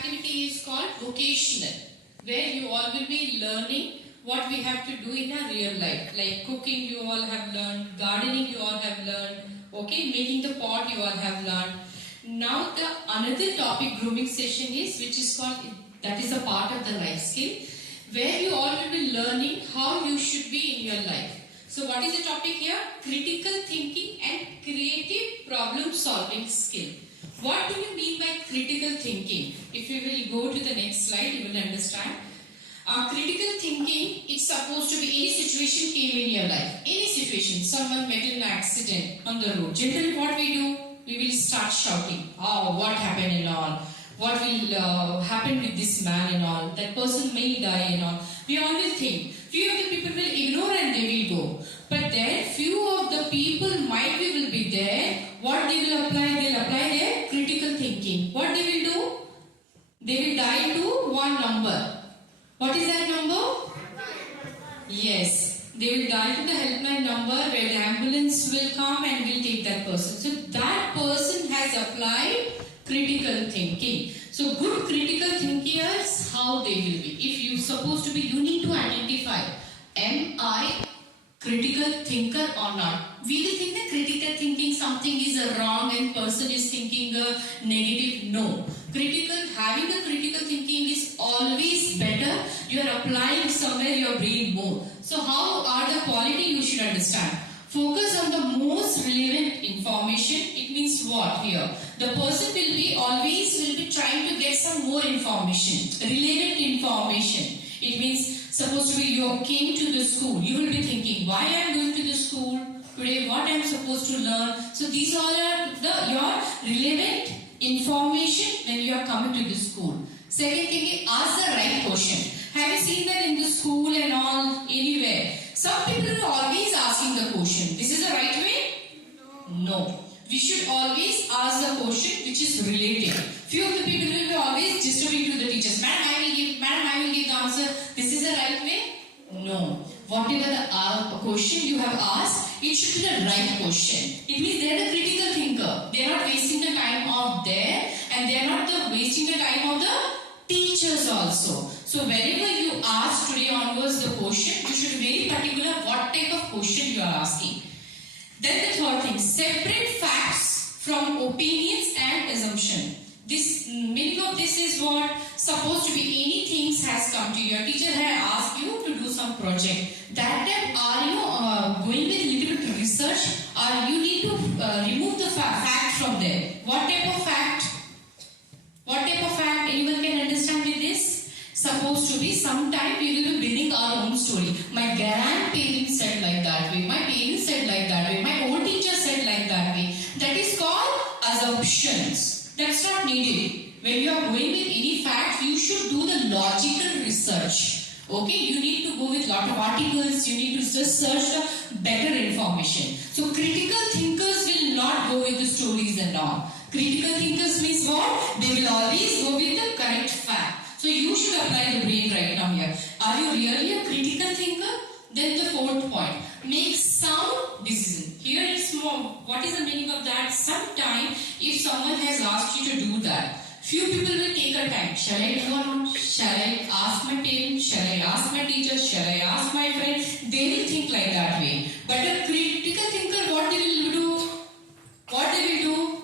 activity is called vocational, where you all will be learning what we have to do in our real life. Like cooking you all have learned, gardening you all have learned, okay, making the pot you all have learned. Now the another topic grooming session is, which is called, that is a part of the life skill, where you all will be learning how you should be in your life. So what is the topic here? Critical thinking and creative problem solving skill. What do you mean by critical thinking? If you will go to the next slide, you will understand. Critical thinking, it's supposed to be any situation came in your life. Any situation, someone met in an accident on the road. Generally what we do? We will start shouting. Oh, what happened and all. What will happen with this man and all. That person may die and all. We all will think. Few of the people will ignore and they will go. But then few of the people might be will be there. What they will apply? They will apply their critical thinking. What they will do? They will dial to one number. What is that number? Yes. They will dial to the helpline number where the ambulance will come and will take that person. So that person has applied critical thinking. So good critical thinkers, how they will be. If you supposed to be, you need to identify, am I critical thinker or not? We will think that critical thinking something is wrong and person is thinking negative. No. Having a critical thinking is always better. You are applying somewhere your brain more. So how are the quality you should understand? Focus on the most relevant information. It means what here? The person will be always trying to get some more information, relevant information. It means supposed to be you came to the school. You will be thinking, why I am going to the school today? What I am supposed to learn? So these all are your relevant information when you are coming to the school. Second thing is, ask the right question. Have you seen that in the school and all, anywhere? Some people are always asking the question. This is the right way? No. We should always ask the question which is related. Few of the people will be always disturbing to the teachers. Madam, I will give the answer. This is the right way? No. Whatever the question you have asked, it should be the right question. It means they are the critical thinker. They are not wasting the time of there, and they are not wasting the time of the teachers also. So whenever you ask today onwards the question, you should be very particular what type of question you are asking. Then the third thing, separate facts from opinions and assumption. This meaning of this is what supposed to be any things has come to your teacher has asked you to do some project. That time are you going with little bit research, or you need to remove the fact from there. What type of fact? What type of fact? Anyone can understand with this? Supposed to be sometime we will be building our own story. My grandparents said like that way. My parents said like that way. My old teacher said like that way. That is called assumptions. That's not needed. When you are going with any fact, you should do the logical research. Okay, you need to go with lot of articles. You need to just search the better information. So critical thinkers will not go with the stories and all. Critical thinkers means what? They will always go with the correct fact. So you should apply the brain right now here. Are you really a critical thinker? Then the fourth point, make sound decision. Here it's more, what is the meaning of that? Sometime if someone has asked you to do that, few people will take a time. Shall I do or not? Shall I ask my parents? Shall I ask my teachers? Shall I ask my friends? They will think like that way. But a critical thinker, what they will do? What they will do?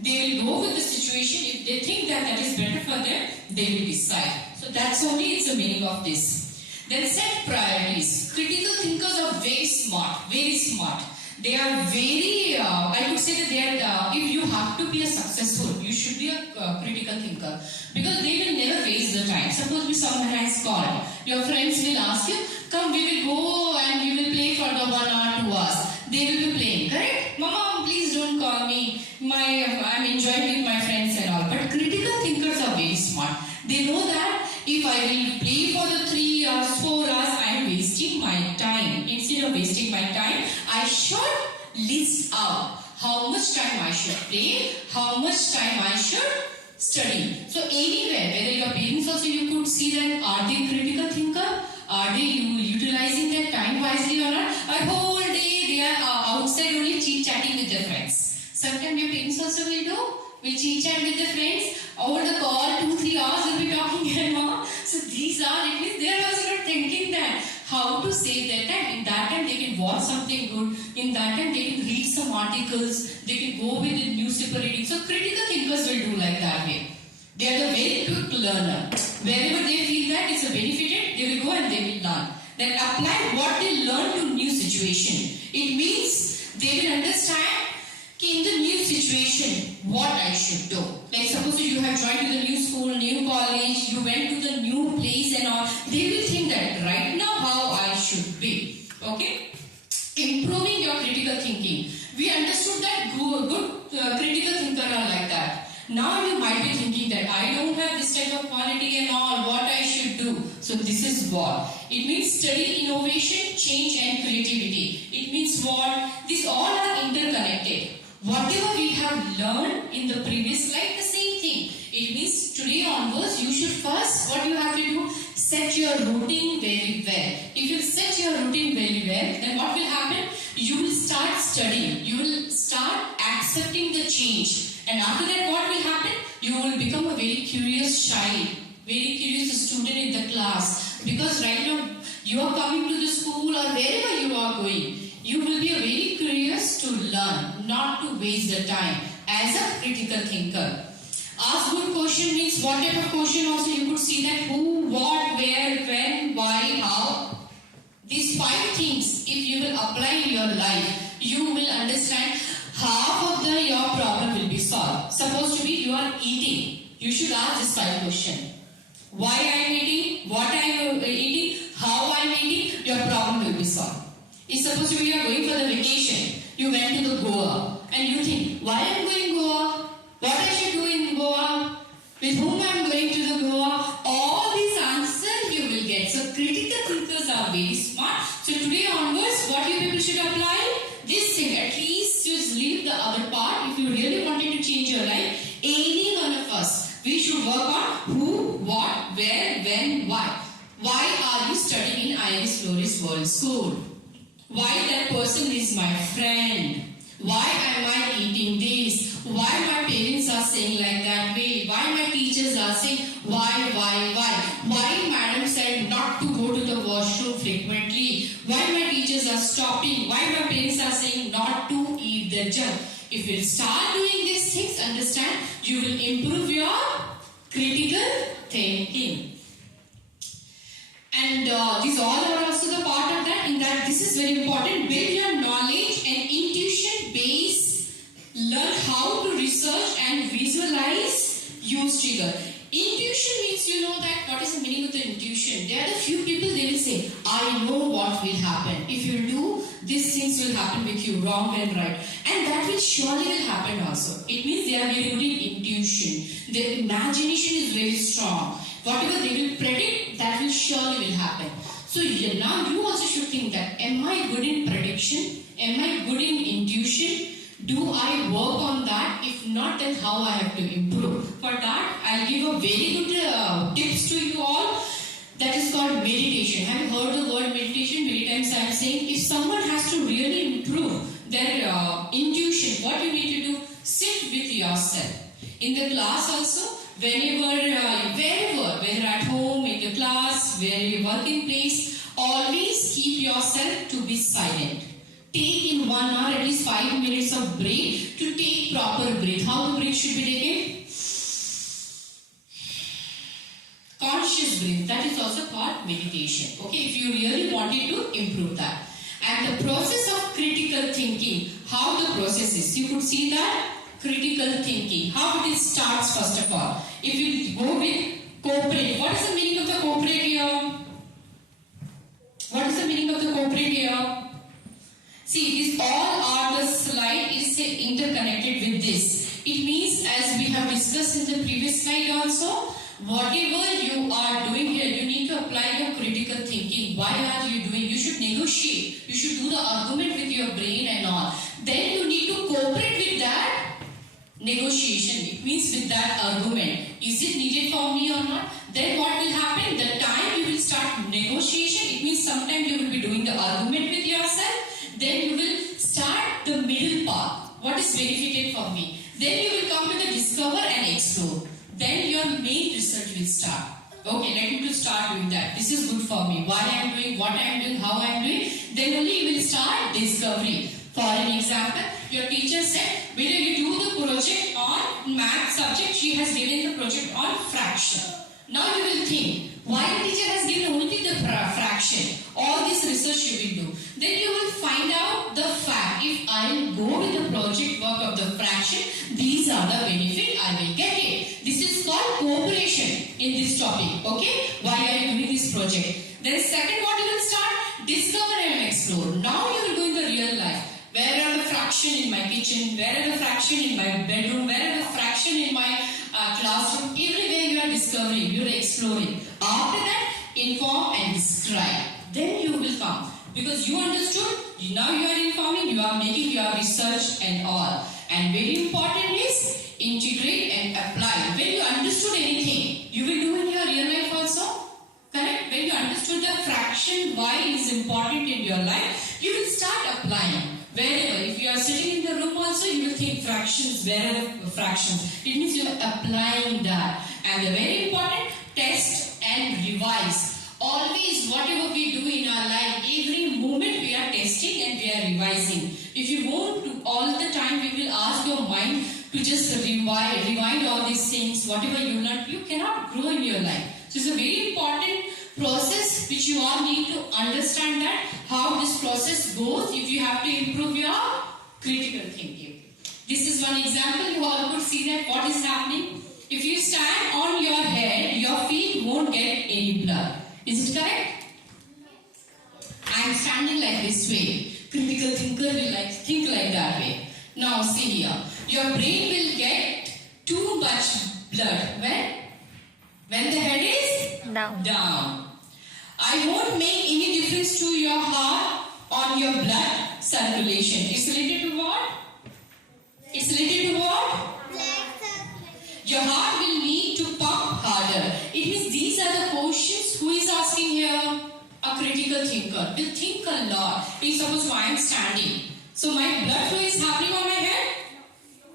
They will go with the situation. If they think that that is better for them, they will decide. So that's only it's the meaning of this. Then set priorities. Critical thinkers are very smart, very smart. They are very, I would say that they are, if you have to be a successful, you should be a critical thinker. Because they will never waste the time. Suppose someone has called. Your friends will ask you, come we will go and we will play for the 1 or 2 hours. They will be playing, correct? Mama, please don't call me. I'm enjoying with my friends and all. But critical thinkers are very smart. They know that if I will play for the 3 hours, 4 hours, I am wasting my time. Instead of wasting my time, I should list out how much time I should play, how much time I should study. So anywhere, whether your parents also you could see that are they critical thinker? Are they utilizing their time wisely or not? A whole day they are outside only chit-chatting with their friends. Sometimes your parents also will chit-chat with their friends over the call 2-3 hours. kids are, it means they are also not thinking that how to save their time. In that time they can watch something good. In that time they can read some articles. They can go with the newspaper reading. So critical thinkers will do like that way. They are the very quick learner. Wherever they feel that it's a benefited, they will go and they will learn. Then apply what they learn to new situation. It means they will understand in the new situation what I should do. Like suppose you have joined to the new school, new college, you went to the new place and all. They will think that right now how I should be. Okay? Improving your critical thinking. We understood that good critical thinkers are like that. Now you might be thinking that I don't have this type of quality and all, what I should do. So this is what? It means study, innovation, change and creativity. It means what? These all are interconnected. Whatever we have learned in the previous life, the same thing. It means today onwards, you should first, what you have to do? Set your routine very well. If you set your routine very well, then what will happen? You will start studying. You will start accepting the change. And after that, what will happen? You will become a very curious child, very curious student in the class. Because right now, you are coming to the school or wherever you are going, you will be very curious to learn, not to waste the time as a critical thinker. Ask good question means what type of question also you could see that who, what, where, when, why, how. These 5 things, if you will apply in your life, you will understand half of your problem will be solved. Suppose to be you are eating, you should ask this 5 question. Why I am eating, what I am eating, how I am eating, your problem will be solved. It's supposed to be you are going for the vacation. You went to the Goa and you think, why I am going Goa? What I should do in Goa? With whom I am going to the Goa? All these answers you will get. So critical thinkers are very smart. So today onwards, what you people should apply? This thing, at least just leave the other part. If you really wanted to change your life, any one of us, we should work on who, what, where, when, why. Why are you studying in Iris Flores World School? Why that person is my friend? Why am I eating this? Why my parents are saying like that way? Why my teachers are saying why? Why madam said not to go to the washroom frequently? Why my teachers are stopping? Why my parents are saying not to eat the junk? If you start doing these things, understand, you will improve your critical thinking. And these all are also the part of that. In that, this is very important. Build your knowledge and intuition base. Learn how to research and visualize. Use trigger. Intuition means you know that what is the meaning of the intuition. There are the few people they will say, I know what will happen. If you do, these things will happen with you, wrong and right. And that will surely will happen also. It means they are very good in intuition. Their imagination is very strong. Whatever they will predict, that will surely will happen. So now you also should think that, am I good in prediction? Am I good in intuition? Do I work on that? If not, then how I have to improve? For that, I'll give a very good tips to you all. That is called meditation. Have you heard the word meditation? Many times I am saying, if someone has to really improve their intuition, what you need to do? Sit with yourself. In the class also, wherever, whether at home, in the class, where your working place, always keep yourself to be silent. Take in 1 hour at least 5 minutes of break to take proper breath. How the breath should be taken? Conscious breath. That is also called meditation. Okay, if you really wanted to improve that. And the process of critical thinking, how the process is. You could see that critical thinking. How it starts first of all. If you go with cooperate. What is the meaning of the cooperate here? What is the meaning of the cooperate here? See, these all are the slide is interconnected with this. It means, as we have discussed in the previous slide also, whatever you are doing here, you need to apply your critical thinking. Why are you doing? You should negotiate. You should do the argument with your brain and all. Then you need to cooperate with that negotiation. It means with that argument. Is it needed for me or not? Then what will happen? The time you will start negotiation, it means sometimes you will be doing the argument with yourself. Then you will start the middle path. What is benefited for me? Then you will come to the discover and explore. Then your main research will start. Okay, let me to start doing that. This is good for me. Why I am doing, what I am doing, how I am doing. Then only you will start discovery. For an example, your teacher said, whether you do the project on math subject, she has given the project on fraction. Now you will think, why the teacher has given only the fraction? All this research you will do. Then you will find out the fact. If I will go with the project work of the fraction, these are the benefit I will get it. This is called cooperation in this topic. Okay? Why are you doing this project? Then second, what you will start? Discover and explore. Now you will go in the real life. Where are the fraction in my kitchen? Where are the fraction in my bedroom? Where are the fraction in my classroom? Everywhere you are discovering, you are exploring. After that, inform and describe. Then you will come. Because you understood, now you are informing, you are making your research and all. And very important is integrate and apply. When you understood anything, you will do in your real life also. Correct? When you understood the fraction, why it is important in your life, you will start applying. Wherever, if you are sitting in the room also, you will think fractions, where are the fractions? It means you are applying that. And the very important, test and revise. Always, whatever we do in our life, every moment we are testing and we are revising. If you won't do all the time, we will ask your mind to just rewind all these things, whatever you learn, you cannot grow in your life. So it's a very important process which you all need to understand that how this process goes if you have to improve your critical thinking. This is one example. You all could see that what is happening. If you stand on your head, your feet won't get any blood. Is it correct? I am standing like this way. Critical thinker will think like that way. Now see here. Your brain will get too much blood. When the head is down. I won't make any difference to your heart on your blood circulation. It's related to what? It's related to what? Your heart will need to pump harder. It means these are the questions. Who is asking here? A critical thinker. Will think a lot. Please suppose I am standing. So my blood flow is happening on my head?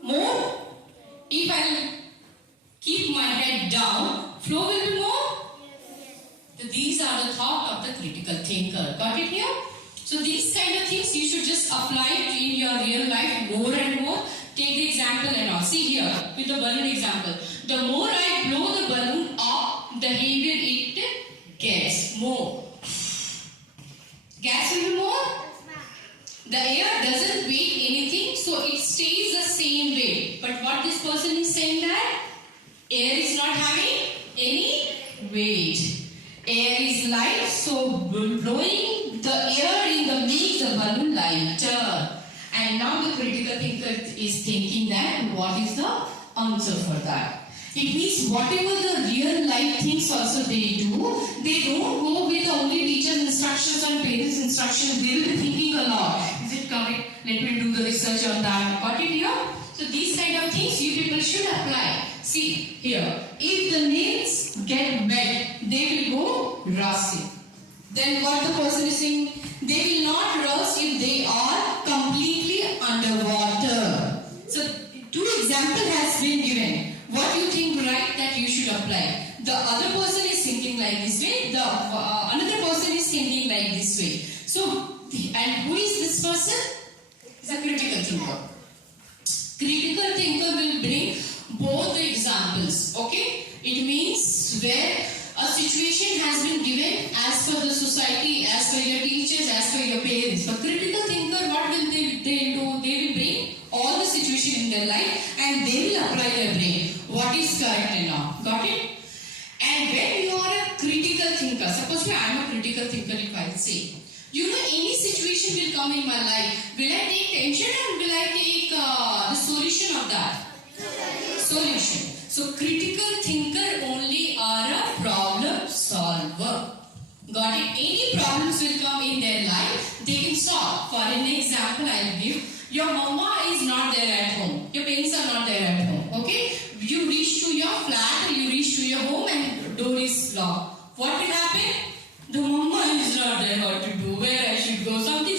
More? If I keep my head down, flow will be more? So these are the thoughts of the critical thinker. Got it here? So these kind of things you should just apply it in your real life more and more. Take the example and all. See here with the balloon example. The more I blow the balloon up, the heavier it gets. More. Gas will be more? The air doesn't weigh anything, so it stays the same way. But what this person is saying that air is not having any weight. Air is light, so blowing the air in the makes the balloon lighter. And now the critical thinker is thinking that what is the answer for that. It means whatever the real life things also they do, they don't go with only teacher's instructions and parents' instructions. They will be thinking a lot. Is it correct? Let me do the research on that. Got it here? So these kind of things you people should apply. See here, if the nails get wet, they will go rusty. Then what the person is saying, they will not rust if they are completely underwater. So two examples has been given. What you think right that you should apply. The other person is thinking like this way. The another person is thinking like this way. So and who is this person? It's a critical thinker. Critical thinker will bring both the examples. Okay? It means where a situation has been given as per the society, as per your teachers, as per your parents. But critical thinker, what will they do? They will bring all the situation in their life and they will apply their brain. What is correct and not? Got it? And when you are a critical thinker, suppose I am a critical thinker, if I say, you know, any situation will come in my life. Will I take tension or will I take the solution of that? Solution. So critical thinker only are a problem solver. Got it? Any problems will come in their life, they can solve. For an example, I will give. Your mama is not there at home. Your parents are not there at home. Okay? You reach to your flat, you reach to your home and door is locked. What will happen? The mama is not there, what to do, where I should go, something.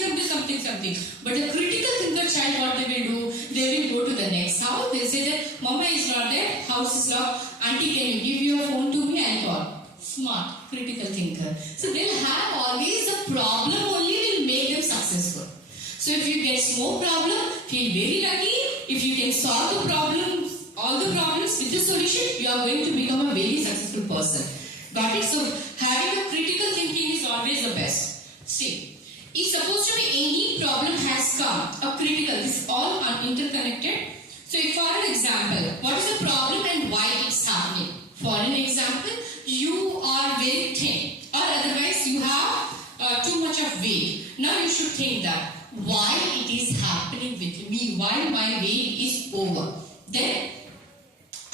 But the critical thinker child, what they will do, they will go to the next house, they say that mama is not there, house is locked, auntie can you give your phone to me, I'll call. smart, critical thinker. So they'll have always a problem only will make them successful. So if you get more problem, feel very lucky. If you can solve the problems, all the problems with the solution, you are going to become a very successful person. Got it? So having a critical thinking is always the best. See, if supposed to be any problem has come, a critical, this is all interconnected. So if for an example, what is the problem and why it's happening? For an example, you are very thin or otherwise you have too much of weight. Now you should think that why it is happening with me, why my weight is over. Then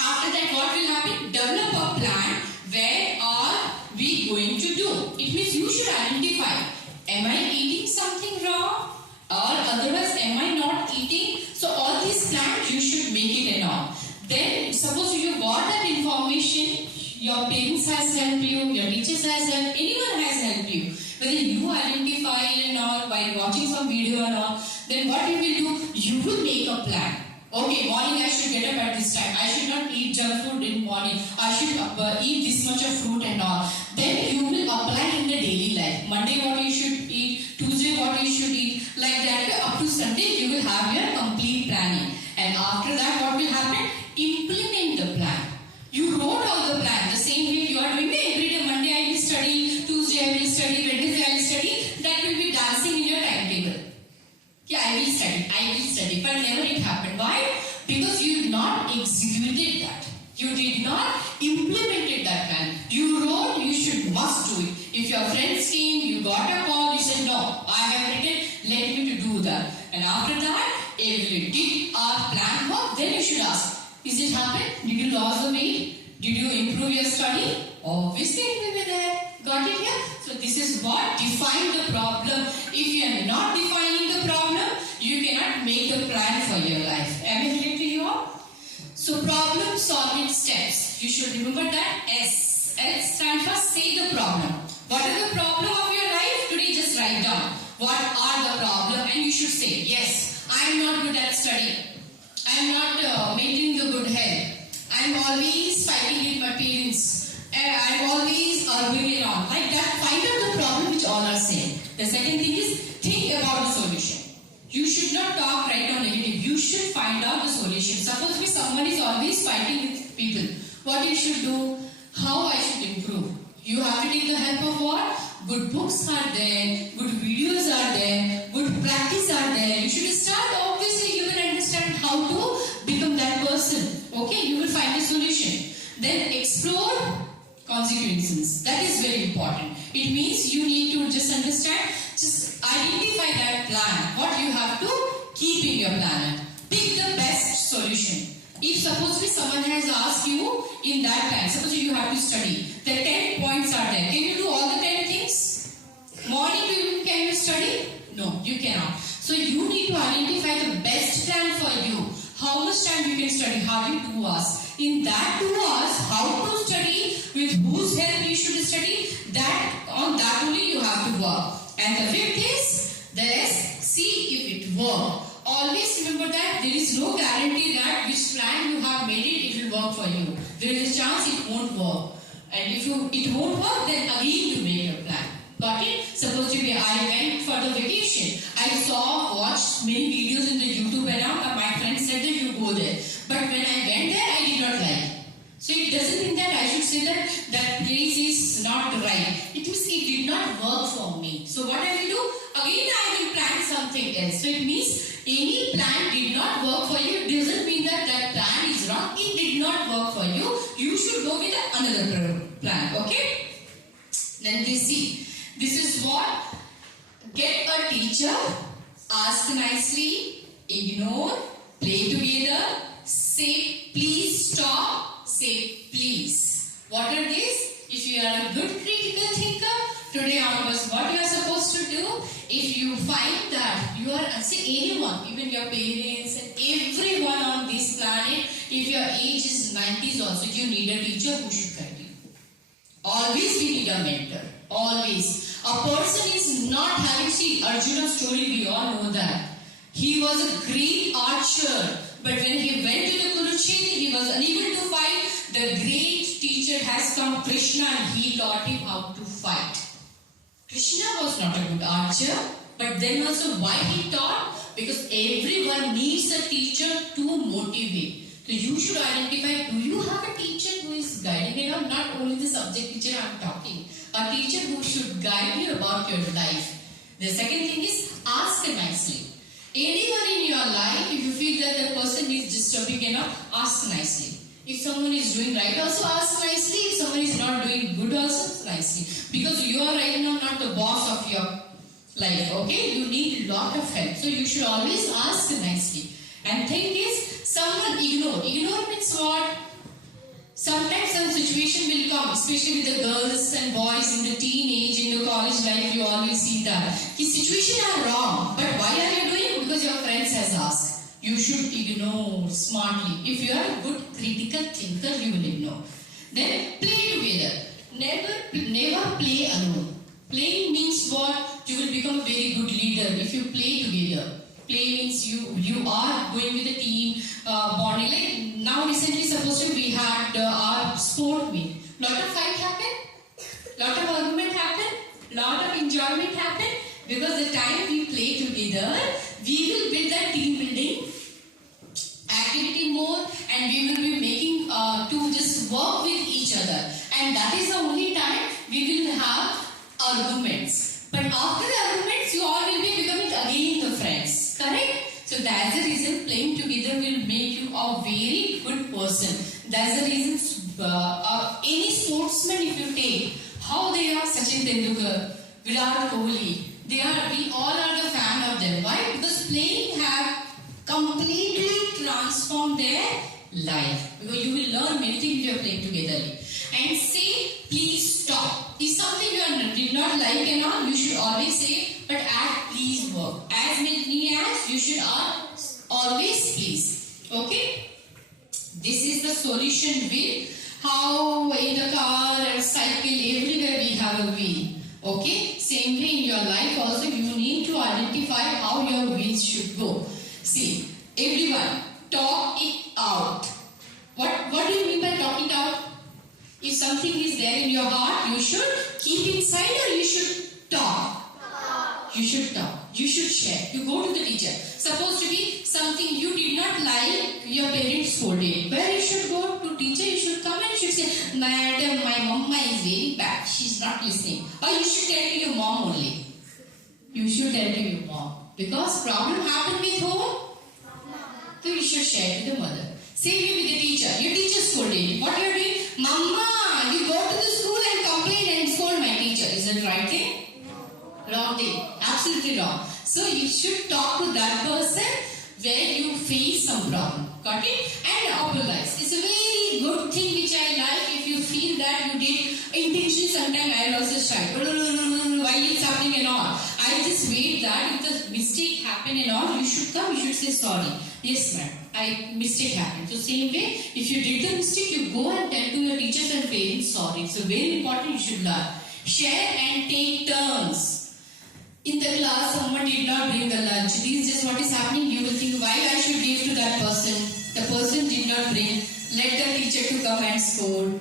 after that what will happen? Develop a plan. Where are we going to do? It means you should identify, am I eating something wrong or otherwise am I not eating? So all these plans you should make it and all. Then suppose you got that information, your parents has helped you, your teachers has helped, anyone has helped you. Whether you identify and all while watching some video and all, then what you will do? You will make a plan. Okay, morning I should get up at this time. I should not eat junk food in morning. I should eat this much of fruit and all. Then you will apply in the daily life. Monday what you should eat, Tuesday what you should eat. Like that up to Sunday you will have your complete planning. And after that what will happen? Implement the plan. You wrote out the plan. The same way you are doing every day. Monday I will study, Tuesday I will study, Wednesday I will study. That will be dancing in your timetable. Yeah, I will study, but never it happened. Why? Because you did not executed that. You did not implemented that plan. You wrote, you must do it. If your friends came, you got a call, you said, no, I have written, let me to do that. And after that, if you did our plan work, then you should ask, is it happened? Did you lose the weight? Did you improve your study? Obviously it will be there. Got it here? So this is what define the problem. If you are not defining the problem, you cannot make a plan for your life. Am I clear to you all? So problem solving steps. You should remember that S. S stands for say the problem. What is the problem of your life? Today just write down. What are the problem? And you should say, yes, I am not good at studying. I am not maintaining the good health. I am always fighting with my parents. I am always arguing around. Like that, find out the problem which all are saying. The second thing is think about the solution. You should not talk right or negative. You should find out the solution. Suppose someone is always fighting with people. What you should do? How I should improve? You have to take the help of what? Good books are there. Good videos are there. Good practice are there. You should start. Obviously, you will understand how to become that person. Okay, you will find a solution. Then explore consequences. That is very important. It means you need to just understand, just identify that plan. What you have to keep in your plan. Pick the best solution. If suppose someone has asked you in that time, suppose you have to study, the 10 points are there. Can you do all the 10 things? Morning to evening, can you study? No, you cannot. So you need to identify the best plan for you. How much time you can study? Having 2 hours. In that 2 hours, how to study, with whose help you should study, that on that only you have to work. And the fifth is, see if it works. Always remember that there is no guarantee that which plan you have made it will work for you. There is a chance it won't work. And if it won't work, then again you make a plan. Got it? Suppose I went for the vacation. I watched many videos in the YouTube around, and my friend said that you go there. But when I went there, I did not like. So it doesn't mean that I should say that that place is not right. It means it did not work for me. So what I will do? Again I will plan something else. So it means any plan did not work for you. It doesn't mean that that plan is wrong. It did not work for you. You should go with another plan. Okay? Then they see. This is what? Get a teacher. Ask nicely. Ignore. Play together. Say please stop. Say please. What are these? If you are a good critical thinker, today onwards what you are supposed to do? If you find that you are, say anyone, even your parents and everyone on this planet, if your age is 90s also, you need a teacher who should guide you. Always we need a mentor. Always. A person is not having, see Arjuna's story, we all know that. He was a great archer, but when he went to the Kurukshetra, he was unable to fight the great teacher teacher has come, Krishna, and he taught him how to fight. Krishna was not a good archer, but then also why he taught? Because everyone needs a teacher to motivate. So you should identify, do you have a teacher who is guiding you? Not only the subject teacher I am talking. A teacher who should guide you about your life. The second thing is, ask nicely. Anyone in your life, if you feel that the person is disturbing enough, ask nicely. If someone is doing right, also ask nicely. If someone is not doing good, also nicely. Because you are right now not the boss of your life, okay? You need a lot of help. So you should always ask nicely. And thing is, someone ignore. Ignore means what? Sometimes some situation will come, especially with the girls and boys in the teenage, in the college life, you always see that. The situations are wrong, but why are you doing? Because your friends has asked. You should ignore smartly. If you are a good critical thinker, you will ignore. Then play together. Never play alone. Playing means what? You will become a very good leader if you play together. Play means you are going with a team, bonding. Like now recently, supposed to we had our sport meet. Lot of fight happened, lot of argument happened, lot of enjoyment happened. Because the time we play together, we will build that team building activity more, and we will be making to just work with each other. And that is the only time we will have arguments. But after the arguments, you all will be becoming again the friends. Correct? So that's the reason playing together will make you a very good person. That's the reason any sportsman, if you take, how they are Sachin Tendulkar, Virat Kohli, we all are the fan of them. Why? Because playing have completely transformed their life. Because you will learn many things if you are playing together. And say, please stop. If something you did not like and all, you should always say, but add please work. As many as you should always please. Okay? This is the solution wheel. How in the car and cycle, everywhere we have a wheel. Okay? Same way in your life also, you need to identify how your wheels should go. See, everyone, talk it out. What do you mean by talk it out? If something is there in your heart, you should keep inside or you should talk. You should talk. You should share. You go to the teacher. Supposed to be something you did not like, your parents scolded. Where you should go to teacher, you should come and you should say, Madam, my mama is very bad. She's not listening. Or you should tell to your mom only. You should tell to your mom. Because problem happened with whom? So you should share to the mother. Same way with the teacher. Your teacher scolded. What you are doing? Mama, you go to the school and complain and scold my teacher. Is that right thing? Wrong thing. Absolutely wrong. So you should talk to that person where you face some problem. Got it? And apologize. It's a very good thing which I like. If you feel that you did intention, sometimes I will also shout. Why it's happening and all. I just wait that if the mistake happened and all, you should come, you should say sorry. Yes, ma'am. Mistake happened. So same way, if you did the mistake, you go and tell to your teachers and parents sorry. So very important, you should learn. Share and take turns. In the class, someone did not bring the lunch. This is just what is happening. You will think, why I should give to that person? The person did not bring. Let the teacher to come and scold.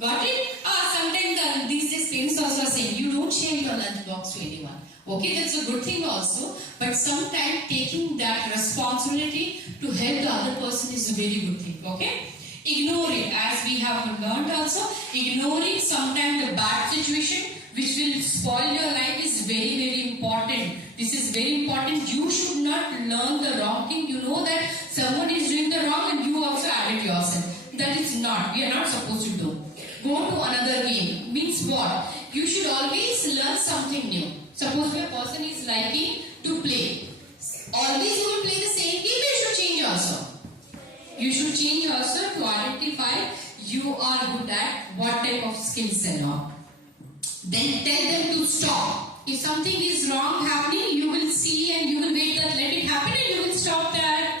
Got it? Sometimes these days parents also are saying, you don't share your lunch box to anyone. Okay, that's a good thing also. But sometimes taking that responsibility to help the other person is a very good thing. Okay? Ignore it, as we have learned also. Ignoring sometimes the bad situation which will spoil your life is very, very important. This is very important. You should not learn the wrong thing. You know that someone is doing the wrong and you also add it yourself. That is not. We are not supposed to do. Go to another game. Means what? You should always learn something new. Suppose a person is liking to play. Always you will play the same game, you should change also. You should change also to identify you are good at what type of skills and all. Then tell them to stop. If something is wrong happening, you will see and you will wait that let it happen and you will stop that.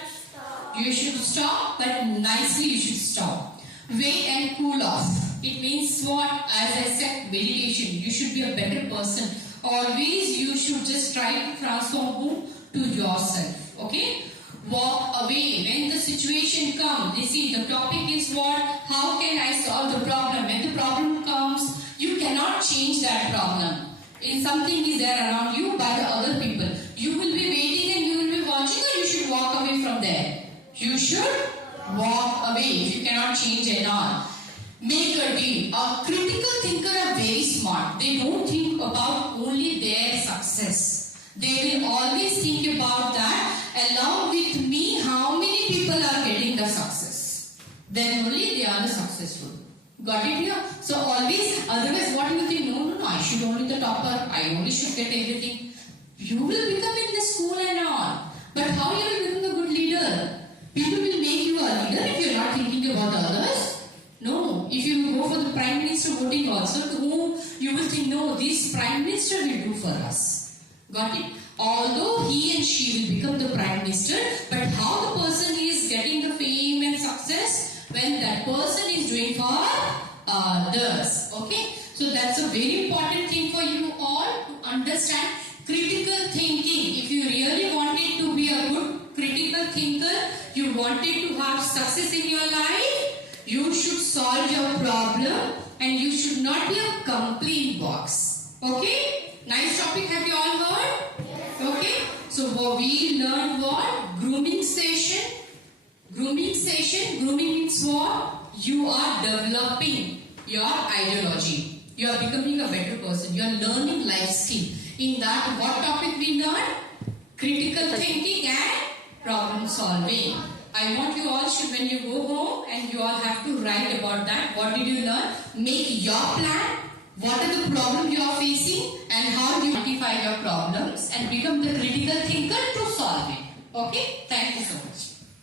You should stop, but nicely you should stop. Wait and cool off. It means what? As I said, meditation. You should be a better person. Always you should just try to transform who? To yourself. Okay? walk away. When the situation comes, you see, the topic is what? How can I solve the problem? When the problem comes, you cannot change that problem. If something is there around you by the other people, you will be waiting and you will be watching, or you should walk away from there. You should walk away if you cannot change at all. Make a deal. A critical thinker are very smart. They don't think about only their success. They will always think about that. Along with me, how many people are getting the success? Then only they are the successful. Got it here? So always, otherwise what do you think? No, I should only the topper. I only should get everything. You will become in the school and all. But how you will become a good leader? People will make you a leader if you are not thinking about the others. No. If you go for the Prime Minister voting also, to whom you will think, no, this Prime Minister will do for us. Got it? Although he and she will become the Prime Minister, but how the person is getting the fame and success when that person is doing for others. Okay? So that's a very important thing for you all to understand. Critical thinking. If you really wanted to be a good critical thinker, you wanted to have success in your life, you should solve your problem and you should not be a complaint box. Okay? Nice topic. Have you all heard? Okay? So we learned what? Grooming session. Grooming session. Grooming means what? You are developing your ideology. You are becoming a better person. You are learning life skill. In that, what topic we learned? Critical thinking and problem solving. I want you all should, when you go home and you all have to write about that. What did you learn? Make your plan. What are the problems you are facing and how do you identify your problems and become the critical thinker to solve it. Okay? Thank you so much.